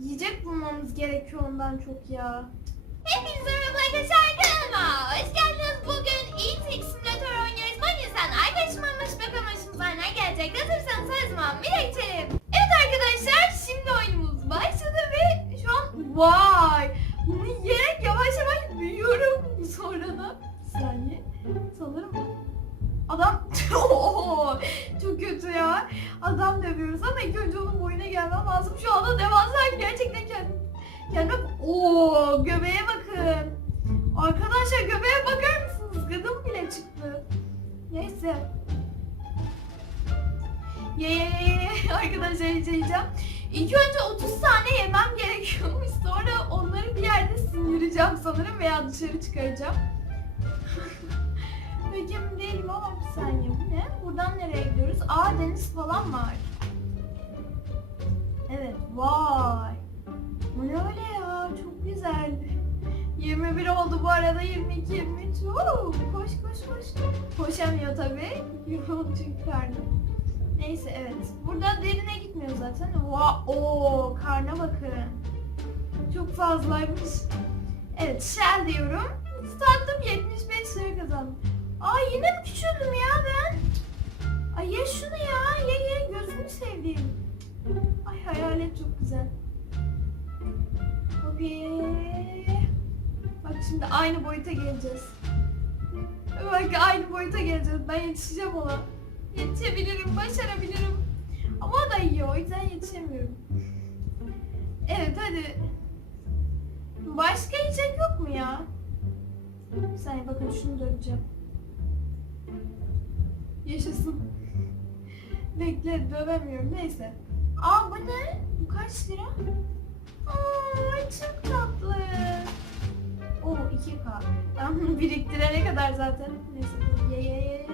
Yiyecek bulmamız gerekiyor ondan çok ya. Hepinize merhaba arkadaşlar kanalıma hoş geldiniz. Bugün e-Tech Simulator oynuyoruz. Sen arkadaşım olmuş bakalım başımıza ne gelecek. Hazırsanız her zaman biriktirelim. Evet arkadaşlar şimdi oyunumuz başladı ve şu an vay bunu yiyerek yavaş yavaş büyüyorum. Sonra da bir saniye sanırım ya. Adam dövüyoruz ama ilk önce onun boyuna gelmem lazım. Şu anda devasa gerçekten kendim Kendime ooo göbeğe bakın. Arkadaşlar göbeğe bakar mısınız? Gıdım bile çıktı. Neyse. Ye ye ye arkadaşlar yiyeceğim. İlk önce 30 tane yemem gerekiyormuş. Sonra onları bir yerde sindireceğim sanırım veya dışarı çıkaracağım. Emin değilim ama bir saniye bu ne? Buradan nereye gidiyoruz? Aa deniz falan var. Evet vay. Bu ne öyle ya? Çok güzel. 21 oldu bu arada 22 23. Oo, koş koş koş. Koşamıyor tabii. Yoruldu çünkü karnı. Neyse evet. Burada derine gitmiyor zaten. Vaa o karna bakın. Çok fazlaymış. Evet shell diyorum. Sattım 75 lira kazandım. Ay yine mi küçüldüm ya ben? Ay ye şunu ya. Ye ye gözünü sevdiğim. Ay hayalet çok güzel. Hopi. Bak şimdi aynı boyuta geleceğiz. Bak aynı boyuta geleceğiz. Ben yetişeceğim ona. Yetişebilirim, başarabilirim. Ama da iyi o yüzden yetişemiyorum. Evet hadi. Başka yiyecek yok mu ya? Bir saniye bakın şunu döveceğim. Yaşasın. Bekle dövemiyorum neyse. Aa bu ne? Bu kaç lira? Aa çok tatlı. Oo 2K. Ben bunu biriktirene kadar zaten. Neyse dur. Ye ye ye.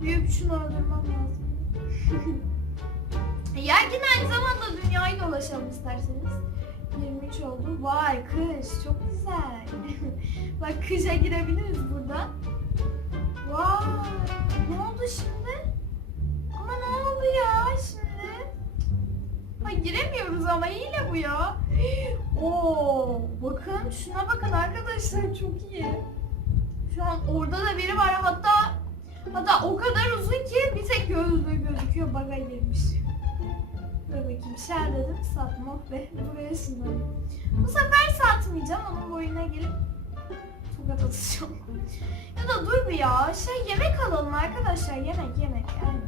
Büyüyüp şunu öldürmem lazım. Yerken aynı zamanda dünyayı dolaşalım isterseniz. 23 oldu. Vay kış çok güzel. Bak kışa girebiliriz buradan. Vay ne oldu şimdi? Ama ne oldu ya şimdi? Ha giremiyoruz ama hile bu ya. Oo, bakın şuna bakın arkadaşlar çok iyi. Şu an orada da biri var hatta hatta o kadar uzun ki bir tek gözlüğü gözüküyor baga girmiş. Dur bakayım şer dedim satma be buraya şunları. Bu sefer satmayacağım onun boyuna gelip tokat atacağım. ya da dur bir ya şey yemek alalım arkadaşlar yemek yemek yani.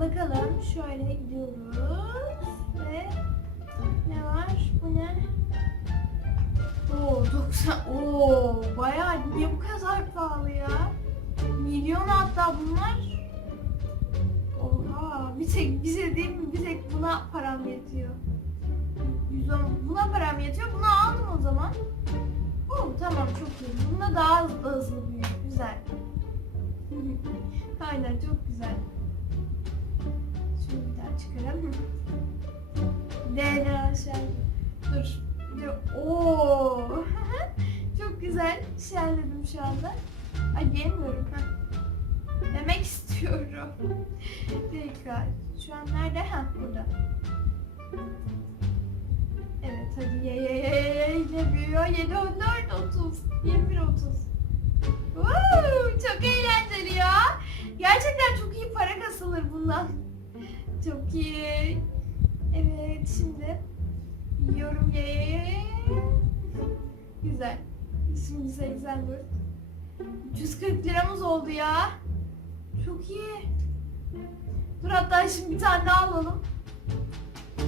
Bakalım şöyle gidiyoruz ve ne var? Bu ne? Oo 90. Oo bayağı niye bu kadar pahalı ya? Milyon hatta bunlar. Oha bir tek bize değil mi? Bir tek buna param yetiyor. 110 buna param yetiyor. Bunu aldım o zaman. Oo tamam çok iyi. Bunda daha hızlı, büyüyor. Güzel. Aynen çok güzel. Şunu bir daha çıkaralım. DNA şey. Dur. Oo. Çok güzel şerledim şu anda. Ay diyemiyorum. ha. Demek istiyorum. Dakika. Şu an nerede? Ha burada. Evet hadi ye ye ye ye yine büyüyor. 7 14 30 21 30. Woo, çok eğlenceli ya. Gerçekten çok iyi para kasılır bundan. Çok iyi. Evet şimdi yiyorum ye. Güzel. Şimdi 84. 340 liramız oldu ya. Çok iyi. Dur hatta şimdi bir tane daha alalım.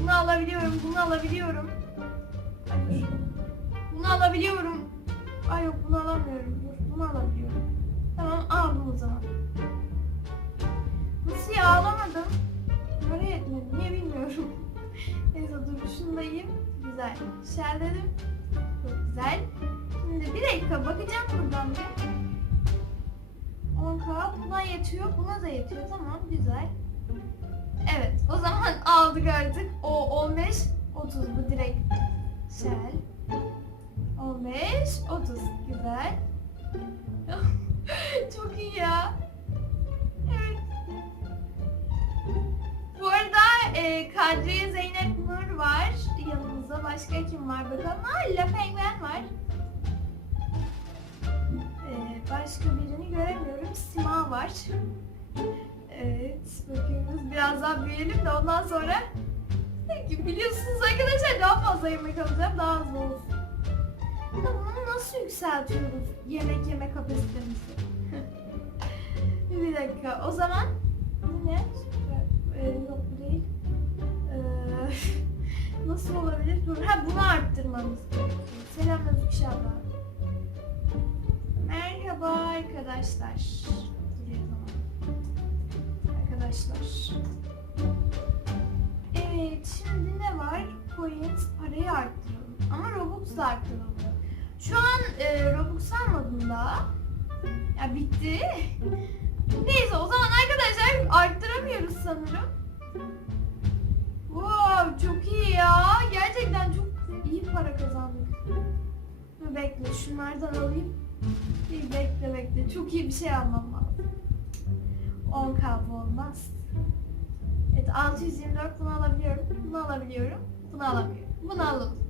Bunu alabiliyorum, bunu alabiliyorum. Bunu alabiliyorum. Ay yok bunu alamıyorum. Bunu alabiliyorum. Tamam aldım o zaman. Nasıl ya alamadım? Para yetmedi. Niye bilmiyorum. Neyse dur şunu da yiyeyim. Güzel. Şerledim. Çok güzel. Şimdi bir dakika bakacağım buradan bir. 10k buna yetiyor. Buna da yetiyor. Tamam güzel. Evet o zaman aldık artık. O 15 30 bu direkt şel. 15 30 güzel. Çok iyi ya. Evet. Bu arada e, Kadriye Zeynep Nur var. Burada başka kim var bakalım. Aa La Penguen var. Ee, başka birini göremiyorum. Sima var. Evet bakıyoruz. Biraz daha büyüyelim de ondan sonra biliyorsunuz arkadaşlar daha fazla yemek alacağım. Daha hızlı olsun. Da bunu nasıl yükseltiyoruz? Yemek yeme kapasitemizi. bir dakika. O zaman bu ne? Ee, yok bu değil. Ee, nasıl olabilir? Dur. Ha bunu arttırmamız gerekiyor. Selam Şabba. Merhaba arkadaşlar. Ama Robux da arttırılıyor. Şu an e, Robux almadım daha. Ya bitti. Neyse o zaman arkadaşlar arttıramıyoruz sanırım. Wow çok iyi ya. Gerçekten çok iyi para kazandık. Bekle şunlardan alayım. Bir bekle bekle. Çok iyi bir şey almam lazım. 10k bu olmaz. Evet 624 bunu alabiliyorum. Bunu alabiliyorum. Bunu alamıyorum. Bunu alalım.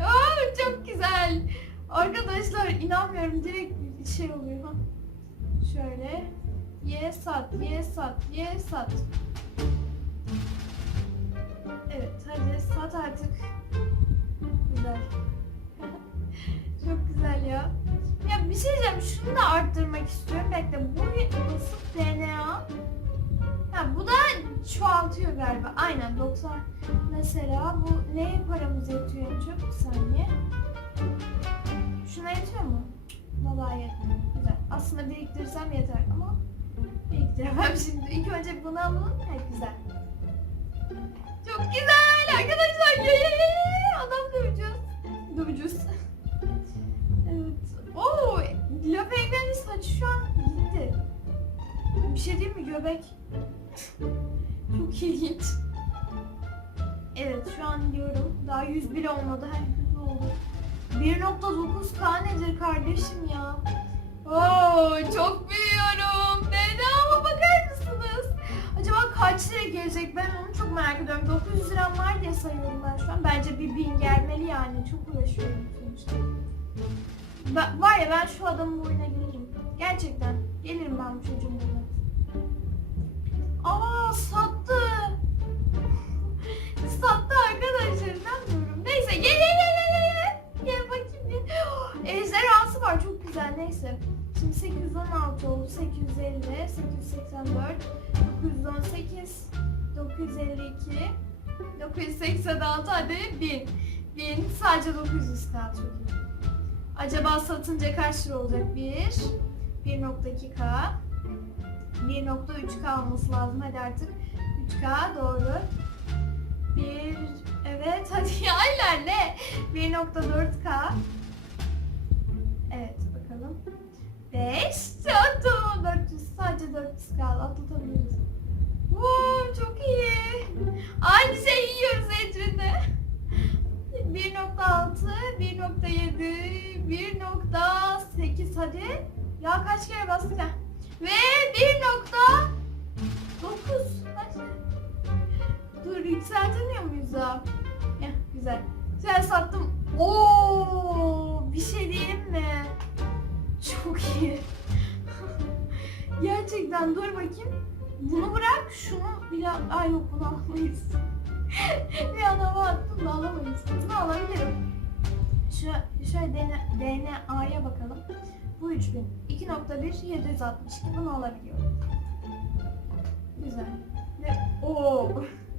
Aa, çok güzel. Arkadaşlar inanmıyorum direkt bir şey oluyor. Ha. Şöyle. Ye sat, ye sat, ye sat. Evet hadi sat artık. Güzel. Çok güzel ya. Ya bir şey diyeceğim şunu da arttırmak istiyorum. Bekle bu basıp DNA. Bu da çoğaltıyor galiba. Aynen 90. Mesela bu neye paramız yetiyor en çok? Bir saniye. Şuna yetiyor mu? Vallahi yetmiyor. Güzel. Aslında biriktirirsem yeter ama biriktiremem şimdi. İlk önce bunu alalım. Evet güzel. Çok güzel arkadaşlar. Ye. Adam döveceğiz. Döveceğiz. evet. Oo, La Penguin'in saçı şu an gitti. Bir şey diyeyim mi göbek? Çok ilginç. Evet şu an diyorum daha 101 olmadı. Her 100 oldu. 1.9k nedir kardeşim ya? Oo çok büyüyorum. Dedama bakar mısınız? Acaba kaç lira gelecek? Ben onu çok merak ediyorum. 900 liram var diye sayıyorum ben şu an. Bence bir bin gelmeli yani. Çok uğraşıyorum sonuçta. Ben, var ya ben şu adamın boyuna gelirim. Gerçekten. Gelirim ben bu çocuğun boyuna. Aa sattı. sattı arkadaşlar inanmıyorum. Neyse gel gel gel gel gel. Gel bakayım. Ejderhası var çok güzel neyse. Şimdi 816 oldu. 850, 884, 918, 952, 986 hadi 1000. 1000 sadece 900 kaldı çok iyi. Acaba satınca kaç lira olacak? 1, 1.2k, 1.3k olması lazım. Hadi artık 3k doğru. 1 evet hadi ya ilerle. 1.4k. Evet bakalım. 5 tamam 400 sadece 400 kaldı atlatabiliriz. Wow, çok iyi. Aynı şey yiyoruz Ecrin'de. 1.6, 1.7, 1.8 hadi. Ya kaç kere bastık ha? Ve 1.9 Kaç? Dur yükseltemiyor muyuz ya? Ya güzel. Güzel sattım. Oo, bir şey diyeyim mi? Çok iyi. Gerçekten dur bakayım. Bunu bırak şunu biraz... Ay yok bunu alamayız. bir adama attım da alamayız. Bunu alabilirim. Şu, şöyle DNA, DNA'ya bakalım. Bu 3000. 2.1 762 bunu alabiliyorum. Güzel. Ve o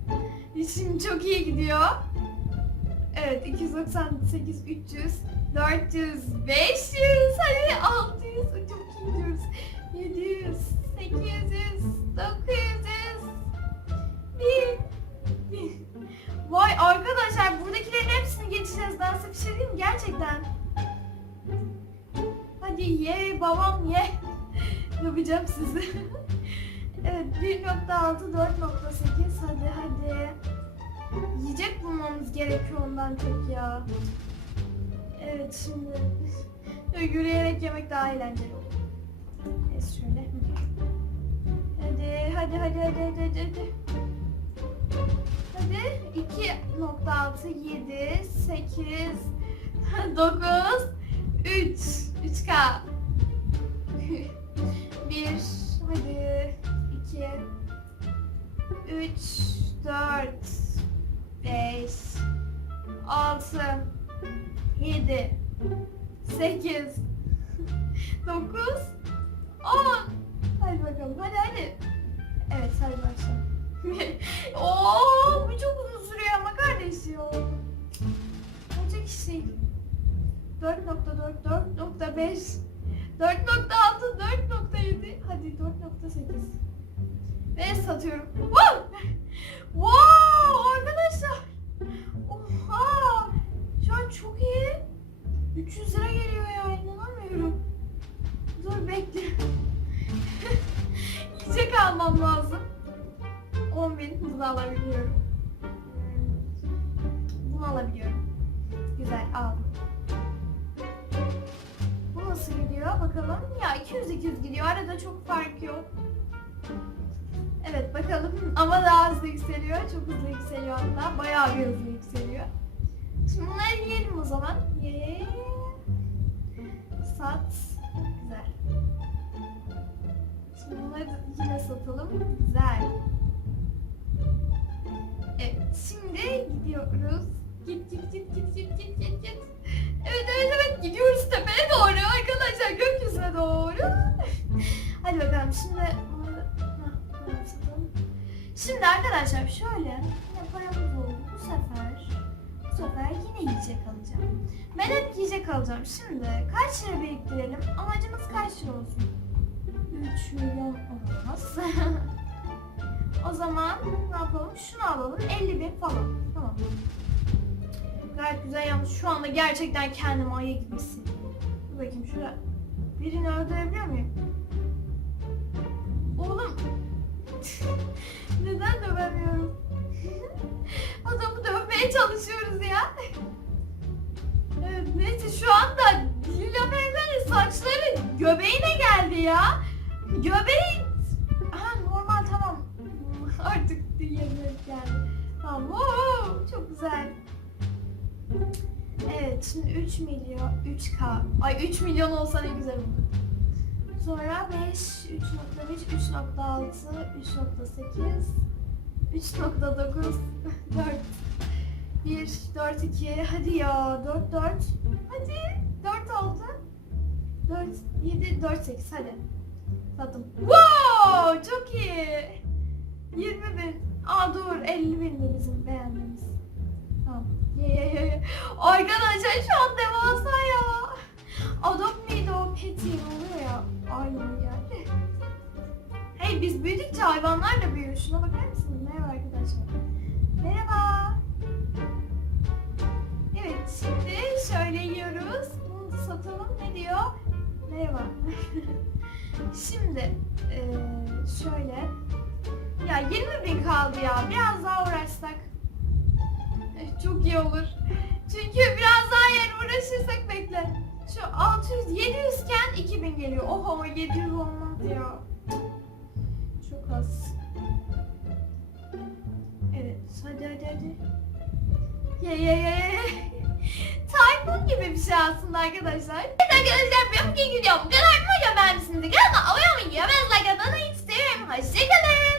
İşim çok iyi gidiyor. Evet 298 300 400 500 hadi 600 çok iyi gidiyoruz. 700 800 900 1000 1000 Vay arkadaşlar buradakilerin hepsini geçeceğiz. Ben size bir şey diyeyim? Gerçekten. Ye babam ye. Yapacağım sizi. evet 1.6 4.8 hadi hadi. Yiyecek bulmamız gerekiyor ondan çok ya. Evet şimdi yürüyerek yemek daha eğlenceli olur. Neyse şöyle. Hadi hadi hadi hadi hadi. hadi. Hadi 2.6 7 8 9 3 3K 1 hadi. 2 3 4 5 6 7 8 9 10 Hadi bakalım. Hadi hadi. Evet hadi başla 4.4 4.5 4.6 4.7 Hadi 4.8 Ve satıyorum. Wow Wow arkadaşlar. Oha! Şu an çok iyi. 300 lira geliyor ya inanamıyorum. Dur bekle. Yiyecek almam lazım. 10 bin bunu alabiliyorum. Bunu alabiliyorum. Güzel aldım bakalım. Ya 200-200 gidiyor. Arada çok fark yok. Evet bakalım. Ama daha hızlı yükseliyor. Çok hızlı yükseliyor hatta. Bayağı bir hızlı yükseliyor. Şimdi bunları yiyelim o zaman. Ye. Sat. Güzel. Şimdi bunları yine satalım. Güzel. Evet şimdi gidiyoruz. Git git git git git git git git. Evet evet evet. Gidiyoruz tepeye doğru arkadaşlar gökyüzüne doğru Hadi bakalım şimdi bunları satalım. Şimdi arkadaşlar şöyle yine paramız oldu bu sefer bu sefer yine yiyecek alacağım. Ben hep yiyecek alacağım. Şimdi kaç lira biriktirelim? Amacımız kaç lira olsun? 3 milyon olmaz. o zaman ne yapalım? Şunu alalım. 50 bin falan. Tamam. Gayet güzel yalnız şu anda gerçekten kendimi ayı gibi hissediyorum. Bakayım şurada. Birini öldürebiliyor muyum? Oğlum. Neden dövemiyorum? Adamı dövmeye çalışıyoruz ya. Evet, neyse şu anda Lila Bey'lerin saçları göbeğine geldi ya. Göbeği... Ha normal tamam. Artık yerine geldi. Tamam. Oo, çok güzel. Evet şimdi 3 milyon 3K. Ay 3 milyon olsa ne güzel olur. Sonra 5, 3.5, 3.6, 3.8, 3.9, 4, 1, 4, 2, hadi ya 4, 4, hadi 4 oldu. 4, 7, 4, 8 hadi. Sattım. Wow çok iyi. 20 bin. Aa dur 50 bin de bizim beğendiğimiz. Tamam. Ye ye, ye. Arkadaşlar şu an devasa ya. Satalım. Ne diyor? Merhaba. şimdi eee, şöyle. Ya 20 bin kaldı ya. Biraz daha uğraşsak. Eh, Çok iyi olur. Çünkü biraz daha yer uğraşırsak bekle. Şu 600, 700 iken 2000 geliyor. Oho 700 olmaz ya. Çok az. Evet hadi hadi hadi. Ye ye ye ye. Tayfun gibi bir şey aslında arkadaşlar. Evet arkadaşlar ben bugün gidiyorum. Kadar mı beğenmişsiniz? Kanalıma abone olmayı ve like atmayı isterim. Hoşçakalın.